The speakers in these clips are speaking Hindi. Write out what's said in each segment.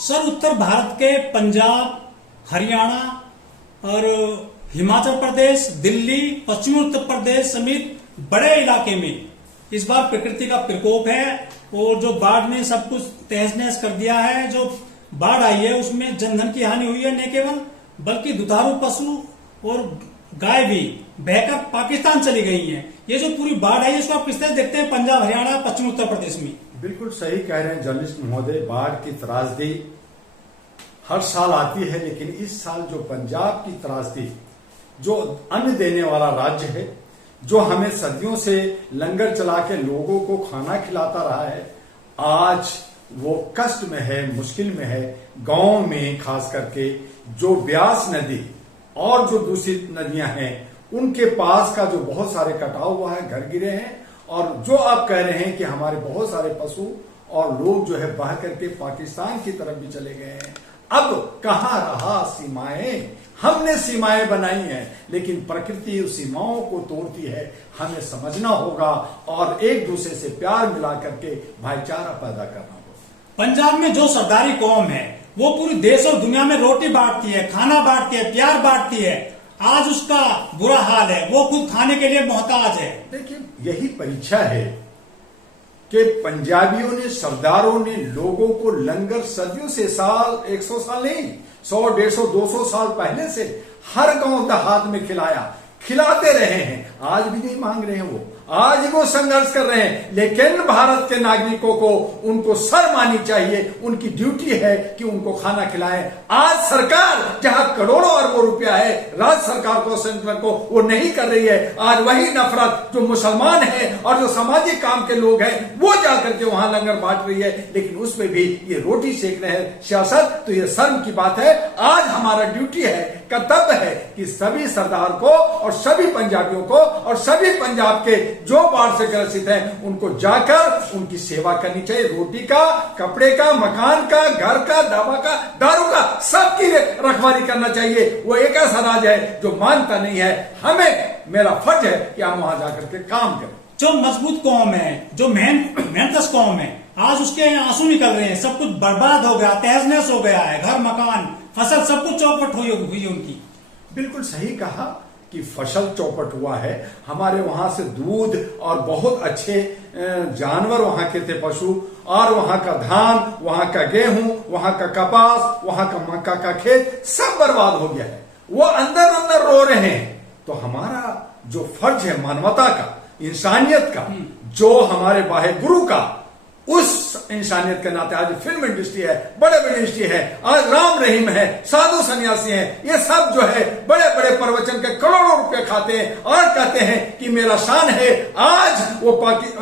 सर, उत्तर भारत के पंजाब, हरियाणा और हिमाचल प्रदेश, दिल्ली, पश्चिमी उत्तर प्रदेश समेत बड़े इलाके में इस बार प्रकृति का प्रकोप है और जो बाढ़ ने सब कुछ तहस नहस कर दिया है। जो बाढ़ आई है उसमें जनधन की हानि हुई है, न केवल बल्कि दुधारू पशु और गाय भी बहकर पाकिस्तान चली गई हैं। ये जो पूरी बाढ़ आई है इसको आप किस तरह देखते हैं पंजाब, हरियाणा, पश्चिमी उत्तर प्रदेश में? बिल्कुल सही कह रहे हैं जर्नलिस्ट महोदय। बाढ़ की त्रासदी हर साल आती है, लेकिन इस साल जो पंजाब की त्रासदी, जो अन्न देने वाला राज्य है, जो हमें सदियों से लंगर चला के लोगों को खाना खिलाता रहा है, आज वो कष्ट में है, मुश्किल में है। गांव में खास करके जो ब्यास नदी और जो दूषित नदियां हैं उनके पास का जो बहुत सारे कटाव हुआ है, घर गिरे हैं। और जो आप कह रहे हैं कि हमारे बहुत सारे पशु और लोग जो है बह करके पाकिस्तान की तरफ भी चले गए हैं। अब कहाँ रहा सीमाएं? हमने सीमाएं बनाई हैं, लेकिन प्रकृति उस सीमाओं को तोड़ती है। हमें समझना होगा और एक दूसरे से प्यार मिला करके भाईचारा पैदा करना होगा। पंजाब में जो सरदारी कौम है वो पूरी देश और दुनिया में रोटी बांटती है, खाना बांटती है, प्यार बांटती है। आज उसका बुरा हाल है, वो खुद खाने के लिए मोहताज है। देखिए, यही परीक्षा है कि पंजाबियों ने, सरदारों ने लोगों को लंगर सदियों से, साल 100 साल नहीं, 100, 150, 200 साल पहले से हर गांव देहात में खिलाते रहे हैं। आज भी नहीं मांग रहे हैं, वो आज वो संघर्ष कर रहे हैं। लेकिन भारत के नागरिकों को उनको शर्म आनी चाहिए। उनकी ड्यूटी है कि उनको खाना खिलाएं। आज सरकार जहां करोड़ों अरबों रुपया है, राज्य सरकार को, सेंटर को, वो नहीं कर रही है। आज वही नफरत जो मुसलमान है और जो सामाजिक काम के लोग हैं वो जाकर के वहां लंगर बांट रही है, लेकिन उसमें भी ये रोटी सेक रहे हैं सियासत। तो ये शर्म की बात है। आज हमारा ड्यूटी है, कर्तव्य है कि सभी सरदार को और सभी पंजाबियों को और सभी पंजाब के जो बाढ़ से ग्रसित हैं उनको जाकर उनकी सेवा करनी चाहिए। रोटी का, कपड़े का, मकान का, घर का, दवा का, दारू का, सबकी रखवाली करना चाहिए। वो एक ऐसा राज्य है जो मानता नहीं है। मेरा फर्ज है कि हम वहां जाकर के काम करें। जो मजबूत कौम है, जो मेहनतस कौम है, आज उसके आंसू निकल रहे हैं। सब कुछ बर्बाद हो गया, तहस नहस हो गया है। घर, मकान, फसल सब कुछ चौपट हुई उनकी। बिल्कुल सही कहा कि फसल चौपट हुआ है। हमारे वहां से दूध और बहुत अच्छे जानवर वहां के थे, पशु, और वहां का धान, वहां का गेहूं, वहां का कपास, वहां का मक्का का खेत सब बर्बाद हो गया है। वो अंदर अंदर रो रहे हैं। तो हमारा जो फर्ज है मानवता का, इंसानियत का, जो हमारे बाहे गुरु का, उस इंसानियत के नाते आज फिल्म इंडस्ट्री है, बड़े बड़े इंडस्ट्री है, आज राम रहीम है, साधु सन्यासी हैं, ये सब जो है बड़े बड़े प्रवचन के करोड़ों रुपए खाते हैं और कहते हैं कि मेरा शान है। आज वो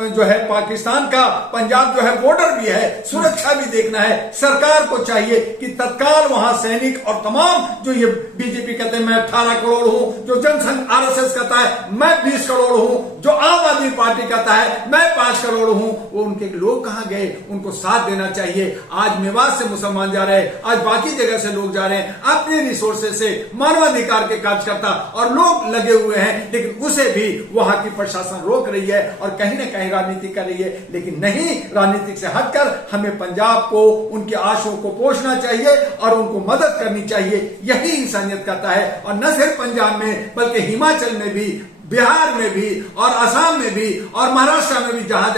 जो है पाकिस्तान का पंजाब जो है बॉर्डर भी है, सुरक्षा भी देखना है। सरकार को चाहिए कि तत्काल वहां सैनिक और तमाम जो ये बीजेपी कहते हैं मैं 18 करोड़ हूं, जो जनसंघ RSS कहता है मैं 20 करोड़ हूं, जो आम आदमी पार्टी कहता है मैं 5 करोड़ हूं, वो उनके लोग कहां गए? उनको साथ देना चाहिए। आज मेवात से मुसलमान जा रहे हैं, आज बाकी जगह से लोग जा रहे हैं, अपने रिसोर्सेज से मानवाधिकार के कार्यकर्ता और लोग लगे हुए हैं, लेकिन उसे भी वहां की प्रशासन रोक रही है और कहीं ना कहीं राजनीति कर रही है। लेकिन नहीं, राजनीति से हटकर हमें पंजाब को, उनके आशयों को पोषना चाहिए और उनको मदद करनी चाहिए। यही इंसानियत कहता है। और न सिर्फ पंजाब में बल्कि हिमाचल में भी, बिहार में भी और असम में भी और महाराष्ट्र में भी जहां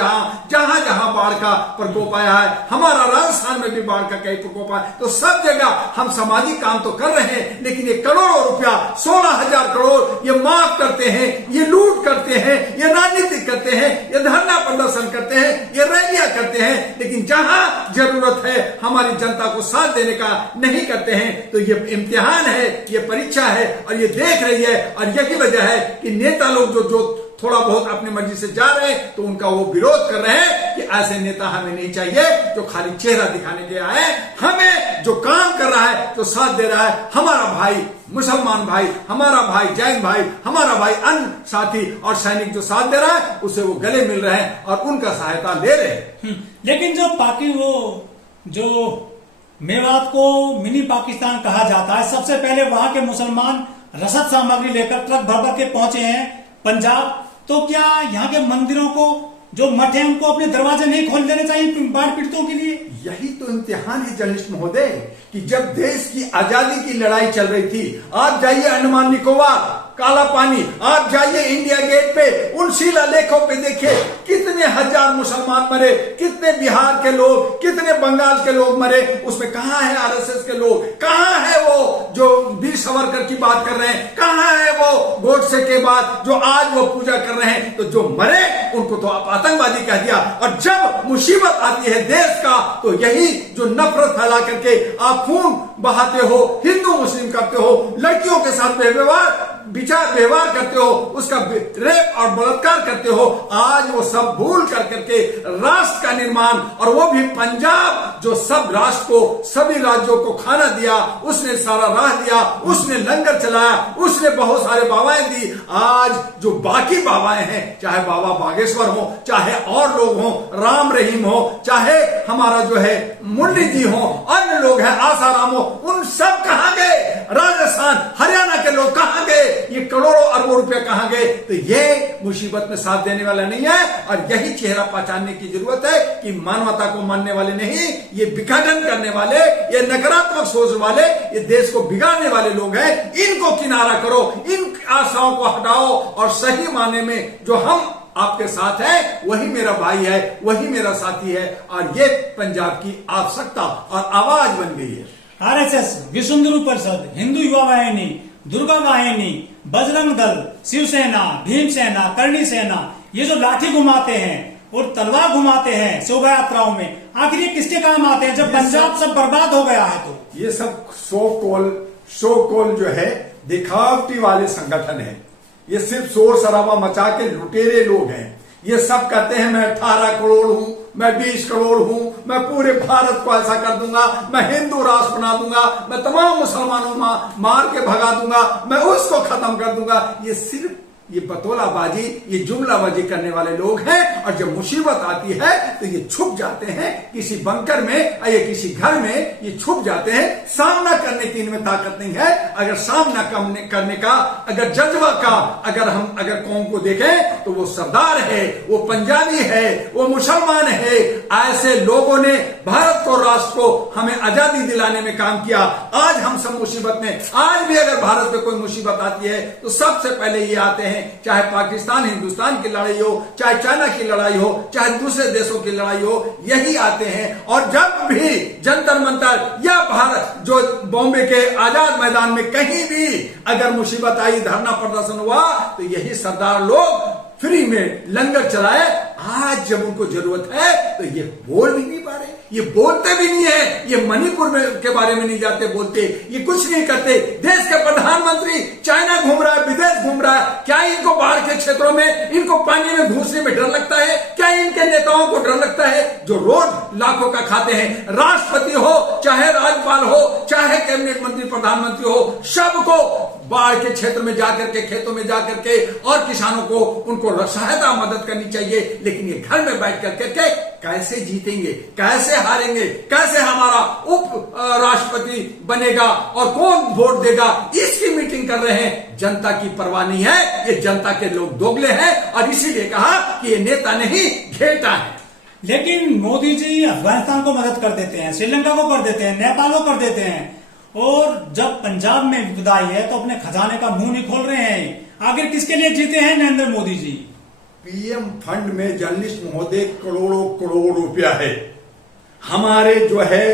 जहां बाढ़ का प्रकोप आया है, हमारा राजस्थान में भी बाढ़ का कई प्रकोप आया। तो सब जगह हम सामाजिक काम तो कर रहे हैं, लेकिन ये करोड़ों रुपया, 16,000 करोड़ ये माफ करते हैं, ये लूट करते हैं, ये राजनीति करते हैं, ये धरना प्रदर्शन करते हैं, ये रैलियां करते हैं, लेकिन जहां जरूरत है हमारी जनता को साथ देने का नहीं करते हैं। तो ये इम्तिहान है, ये परीक्षा है और ये देख रही है। और यही वजह है कि नेता लोग जो थोड़ा बहुत अपनी मर्जी से जा रहे हैं तो उनका वो विरोध कर रहे हैं कि ऐसे नेता हमें नहीं चाहिए जो खाली चेहरा दिखाने के आए। हमें जो काम कर रहा है, जो साथ दे रहा है, हमारा भाई मुसलमान भाई, हमारा भाई जैन भाई, हमारा भाई अन्य साथी और सैनिक जो साथ दे रहा है, उसे वो गले मिल रहे हैं और उनका सहायता ले रहे हैं। लेकिन जो मेवात को मिनी पाकिस्तान कहा जाता है, सबसे पहले वहां के मुसलमान रसद सामग्री लेकर ट्रक भर भर के पहुंचे हैं पंजाब। तो क्या यहाँ के मंदिरों को जो मठ है उनको अपने दरवाजे नहीं खोल देने चाहिए बाढ़ पीड़ितों के लिए? यही तो इम्तिहान है जर्नलिस्ट महोदय, कि जब देश की आजादी की लड़ाई चल रही थी, आप जाइए अंडमान निकोबार, काला पानी, आप जाइए इंडिया गेट पे, उन शिलालेखों पे देखिए कितने हजार मुसलमान मरे, कितने बिहार के लोग, कितने बंगाल के लोग मरे। उसमें कहां है आरएसएस के लोग, कहां है वो जो वीर सावरकर की बात कर रहे हैं, कहां है वो गोडसे के बाद जो आज वो पूजा कर रहे हैं? तो जो मरे उनको तो आप आतंकवादी कह दिया, और जब मुसीबत आती है देश का तो यही जो नफरत फैला करके आप खून बहाते हो, हिंदू मुस्लिम करते हो, लड़कियों के साथ व्यवहार करते हो, उसका रेप और बलात्कार करते हो, आज वो सब भूल करके राष्ट्र का निर्माण, और वो भी पंजाब जो सब राष्ट्र को, सभी राज्यों को खाना दिया, उसने सारा राह दिया, उसने लंगर चलाया, उसने बहुत सारे बाबाएं दी। आज जो बाकी बाबाएं हैं, चाहे बाबा बागेश्वर हो, चाहे और लोग हो, राम रहीम हो, चाहे हमारा जो है मुरली जी हो, अन्य लोग हैं, आसाराम हो, उन सब कहां गए? राजस्थान हरियाणा के लोग कहां गए? ये करोड़ों अरबों रुपए कहां गए? तो ये मुसीबत में साथ देने वाला नहीं है, और यही चेहरा पहचानने की जरूरत है कि मानवता को मानने वाले नहीं, ये विघटन करने वाले, ये नकारात्मक सोच वाले, ये देश को बिगाड़ने वाले लोग हैं। इनको किनारा करो, इन आशाओं को हटाओ, और सही माने में जो हम आपके साथ है वही मेरा भाई है, वही मेरा साथी है, और ये पंजाब की आवश्यकता और आवाज बन गई है। आरएसएस, विश्व हिंदू परिषद, हिंदू युवा वाहिनी, दुर्गा वाहिनी, बजरंग दल, शिवसेना, भीमसेना, करणी सेना, ये जो लाठी घुमाते हैं और तलवार घुमाते हैं शोभा यात्राओं में, आखिर ये किसके काम आते हैं जब पंजाब सब बर्बाद हो गया है? तो ये सब सो कॉल जो है दिखावटी वाले संगठन है, ये सिर्फ शोर शराबा मचा के लुटेरे लोग हैं। ये सब कहते हैं मैं 18 करोड़ हूं, मैं 20 करोड़ हूं, मैं पूरे भारत को ऐसा कर दूंगा, मैं हिंदू राष्ट्र बना दूंगा, मैं तमाम मुसलमानों मार के भगा दूंगा, मैं उसको खत्म कर दूंगा। ये सिर्फ ये बतौलाबाजी, ये जुमलाबाजी करने वाले लोग हैं, और जब मुसीबत आती है तो ये छुप जाते हैं किसी बंकर में या किसी घर में, ये छुप जाते हैं। सामना करने की इनमें ताकत नहीं है। अगर सामना करने का अगर जज्बा का अगर कौम को देखें तो वो सरदार है, वो पंजाबी है, वो मुसलमान है। ऐसे लोगों ने भारत को, राष्ट्र को, हमें आजादी दिलाने में काम किया। आज हम सब मुसीबत में, आज भी अगर भारत में कोई मुसीबत आती है तो सबसे पहले ये आते हैं, चाहे पाकिस्तान हिंदुस्तान की लड़ाई हो, चाहे चाइना की लड़ाई हो, चाहे दूसरे देशों की लड़ाई हो, यही आते हैं। और जब भी जंतर मंतर या भारत जो बॉम्बे के आजाद मैदान में कहीं भी अगर मुसीबत आई, धरना प्रदर्शन हुआ, तो यही सरदार लोग फ्री में लंगर चलाए। आज जब उनको जरूरत है तो ये बोल भी नहीं पा रहे, ये बोलते भी नहीं है, ये मणिपुर के बारे में नहीं जाते बोलते, ये कुछ नहीं करते। देश के प्रधानमंत्री चाइना घूम रहा है, विदेश घूम रहा है, क्या इनको बाहर के क्षेत्रों में, इनको पानी में घुसने में डर लगता है? क्या इनके नेताओं को डर लगता है जो रोज लाखों का खाते हैं? राष्ट्रपति हो, चाहे राज्यपाल हो, चाहे कैबिनेट मंत्री, प्रधानमंत्री हो, सबको बाढ़ के क्षेत्र में जाकर के, खेतों में जाकर के, और किसानों को उनको सहायता मदद करनी चाहिए। लेकिन ये घर में बैठ करके कैसे जीतेंगे, कैसे हारेंगे, कैसे हमारा उप राष्ट्रपति बनेगा और कौन वोट देगा, इसकी मीटिंग कर रहे हैं। जनता की परवाह नहीं है, ये जनता के लोग दोगले हैं, और इसीलिए कहा कि ये नेता नहीं घेटा है। लेकिन मोदी जी अफगानिस्तान को मदद कर देते हैं, श्रीलंका को कर देते हैं, नेपाल को कर देते हैं, और जब पंजाब में विपदा आई है तो अपने खजाने का मुंह नहीं खोल रहे हैं। आखिर किसके लिए जीते हैं नरेंद्र मोदी जी? पीएम फंड में जर्नलिस्ट महोदय करोड़ों करोड़ रुपया है। हमारे जो है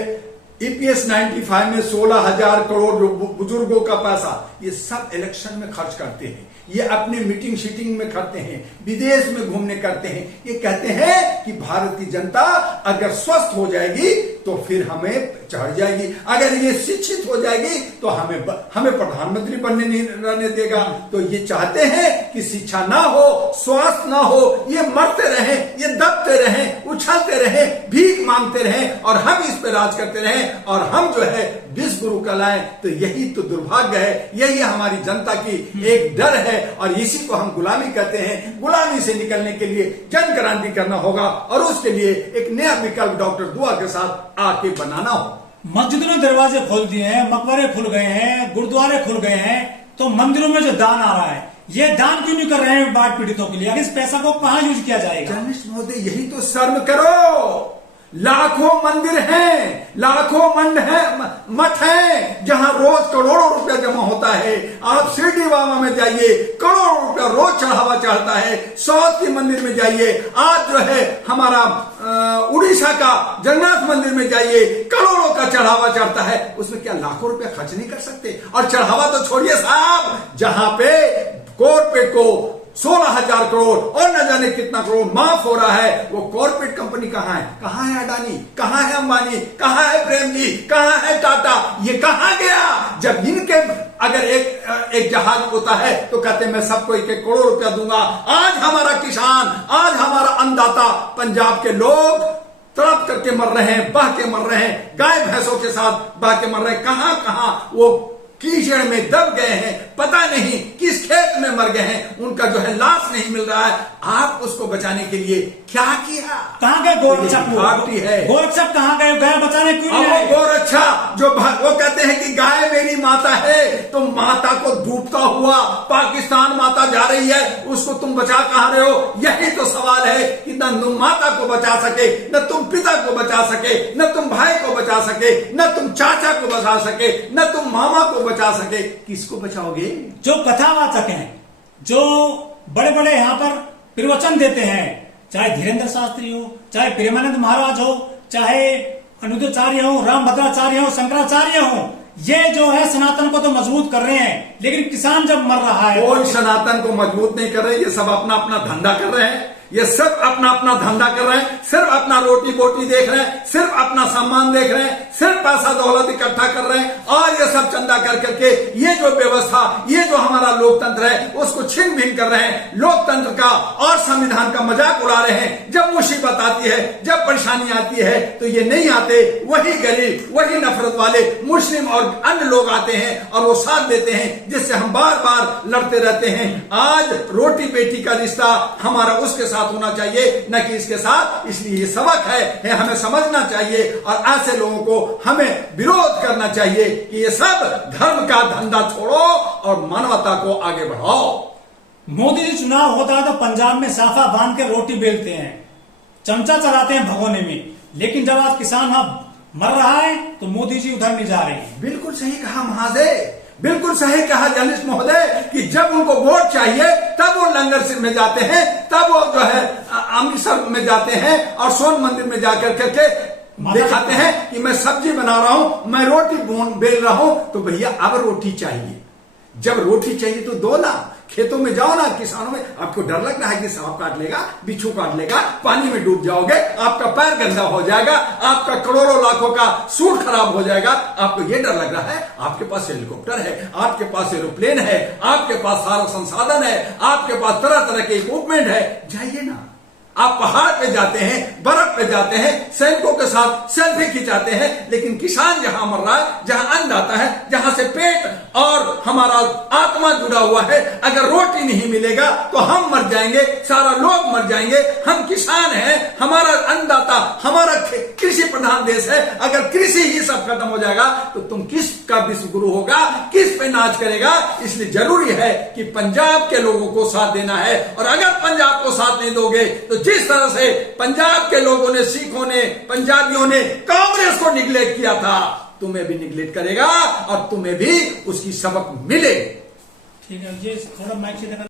ईपीएस 95 में 16,000 करोड़ बुजुर्गों का पैसा, ये सब इलेक्शन में खर्च करते हैं, ये अपने मीटिंग शीटिंग में करते हैं, विदेश में घूमने करते हैं। ये कहते हैं कि भारत की जनता अगर स्वस्थ हो जाएगी तो फिर हमें चढ़ जाएगी, अगर ये शिक्षित हो जाएगी तो हमें प्रधानमंत्री बनने नहीं रहने देगा। तो ये चाहते हैं कि शिक्षा ना हो, स्वास्थ्य ना हो, ये मरते रहे, ये दबते रहे, उछलते रहे, भीख मांगते रहे, और हम इस पे राज करते रहे, और हम जो है विश्व गुरु कहलाएं। तो यही तो दुर्भाग्य है, यही हमारी जनता की एक डर है, और इसी को हम गुलामी कहते हैं। गुलामी से निकलने के लिए जन क्रांति करना होगा, और उसके लिए एक नया विकल्प डॉक्टर दुआ के साथ आके बनाना हो। मस्जिदों ने दरवाजे खोल दिए हैं, मकबरे खुल गए हैं, गुरुद्वारे खुल गए हैं, तो मंदिरों में जो दान आ रहा है ये दान क्यों नहीं कर रहे हैं बाढ़ पीड़ितों के लिए? अगर इस पैसा को कहां यूज किया जाएगा? जर्नलिस्ट महोदय, यही तो शर्म करो। लाखों मंदिर हैं, लाखों मठ हैं, जहां रोज करोड़ों रुपया जमा होता है। आप शिरडी बाबा में जाइए, करोड़ों रुपया रोज चढ़ावा चढ़ता है। साउथ के मंदिर में जाइए, आज जो है हमारा उड़ीसा का जगन्नाथ मंदिर में जाइए, करोड़ों का चढ़ावा चढ़ता है। उसमें क्या लाखों रुपया खर्च नहीं कर सकते? और चढ़ावा तो छोड़िए साहब, जहां पे कॉर्पोरेट को 16,000 करोड़ और न जाने कितना करोड़ माफ हो रहा है, वो कॉर्पोरेट कंपनी कहां है? कहां है अडानी? कहां है अंबानी? कहां है प्रेम जी? कहां है टाटा? ये कहां गया? जब इनके अगर एक जहाज होता है तो कहते हैं मैं सबको 1-1 करोड़ रुपया दूंगा। आज हमारा किसान, आज हमारा अन्नदाता, पंजाब के लोग तड़प करके मर रहे हैं, बह के मर रहे हैं, गाय भैंसों के साथ बह के मर रहे हैं। कहां कहां वो कीचड़ में दब गए हैं, पता नहीं किस खेत में मर गए हैं, उनका जो है लाश नहीं मिल रहा है। आप उसको बचाने के लिए क्या किया? कहां गए गोरक्षक? पार्टी है, गोरक्षक कहां गए? गाय बचाने क्यों नहीं वो आए? गोरक्षा जो वो कहते हैं कि गाय मेरी माता है, तो माता को डूबता हुआ पाकिस्तान माता जा रही है, उसको तुम बचा कहां रहे हो? यही तो सवाल है कि न तुम माता को बचा सके, न तुम पिता को बचा सके, न तुम भाई को बचा सके, न तुम चाचा को बचा सके, न तुम मामा को बचा सके। किसको बचाओगे? जो कथावाचक हैं, जो बड़े बड़े यहाँ पर प्रवचन देते हैं, चाहे धीरेन्द्र शास्त्री हो, चाहे प्रेमानंद महाराज हो, चाहे अनुद्धाचार्य हो, रामभद्राचार्य हो, शंकराचार्य हो, ये जो है सनातन को तो मजबूत कर रहे हैं, लेकिन किसान जब मर रहा है, कोई सनातन को मजबूत नहीं कर रहे। ये सब अपना अपना धंधा कर रहे हैं, ये सब अपना अपना धंधा कर रहे हैं, सिर्फ अपना रोटी बोटी देख रहे हैं, सिर्फ अपना सम्मान देख रहे हैं, सिर्फ पैसा दौलत इकट्ठा कर रहे हैं। और ये सब चंदा कर करके ये जो व्यवस्था, ये जो हमारा लोकतंत्र है, उसको छिन भिन कर रहे हैं। लोकतंत्र का और संविधान का मजाक उड़ा रहे हैं। जब मुसीबत आती है, जब परेशानी आती है, तो ये नहीं आते, वही गरीब, वही नफरत वाले मुस्लिम और अन्य लोग आते हैं और वो साथ देते हैं, जिससे हम बार बार लड़ते रहते हैं। आज रोटी बेटी का रिश्ता हमारा उसके साथ होना चाहिए, न कि इसके साथ। इसलिए ये सबक है, हमें समझना चाहिए और ऐसे लोगों को हमें विरोध करना चाहिए कि ये सब धर्म का धंधा छोड़ो और मानवता को आगे बढ़ाओ। मोदी जी चुनाव होता है तो पंजाब में साफा बांध के रोटी बेलते हैं, चमचा चलाते हैं भगोने में, लेकिन जब आज किसान मर रहा है तो मोदी जी उधर नहीं जा रहे हैं। बिल्कुल सही कहा महाशय, बिल्कुल सही कहा जर्नलिस्ट महोदय कि जब उनको वोट चाहिए तब वो लंगर सिर में जाते हैं, तब वो जो है अमृतसर में जाते हैं और सोन मंदिर में जाकर करके दिखाते हैं कि मैं सब्जी बना रहा हूं, मैं रोटी बेल रहा हूं। तो भैया अब रोटी चाहिए, जब रोटी चाहिए तो दो ना, खेतों में जाओ ना, किसानों में। आपको डर लग रहा है कि सांप काट लेगा, बिच्छू काट लेगा, पानी में डूब जाओगे, आपका पैर गंदा हो जाएगा, आपका करोड़ों लाखों का सूट खराब हो जाएगा, आपको ये डर लग रहा है? आपके पास हेलीकॉप्टर है, आपके पास एरोप्लेन है, आपके पास सारा संसाधन है, आपके पास तरह तरह के इक्विपमेंट है, जाइए ना। आप पहाड़ पे जाते हैं, बर्फ पे जाते हैं, सैनिकों के साथ सेल्फी खिंचाते हैं, लेकिन किसान जहां मर रहा है, जहां अन्न आता है, जहां से पेट और हमारा आत्मा जुड़ा हुआ है, अगर रोटी नहीं मिलेगा तो हम मर जाएंगे, सारा लोग मर जाएंगे। हम किसान हैं, हमारा अन्नदाता, हमारा कृषि प्रधान देश है। अगर कृषि ही सब खत्म हो जाएगा तो तुम किसका विश्व गुरु होगा, किस पे नाच करेगा? इसलिए जरूरी है कि पंजाब के लोगों को साथ देना है। और अगर पंजाब को साथ नहीं दोगे तो जिस तरह से पंजाब के लोगों ने, सिखों ने, पंजाबियों ने कांग्रेस को निग्लेक्ट किया था, तुम्हें भी निग्लेक्ट करेगा और तुम्हें भी उसकी सबक मिले। ठीक है, ये थोड़ा माइक से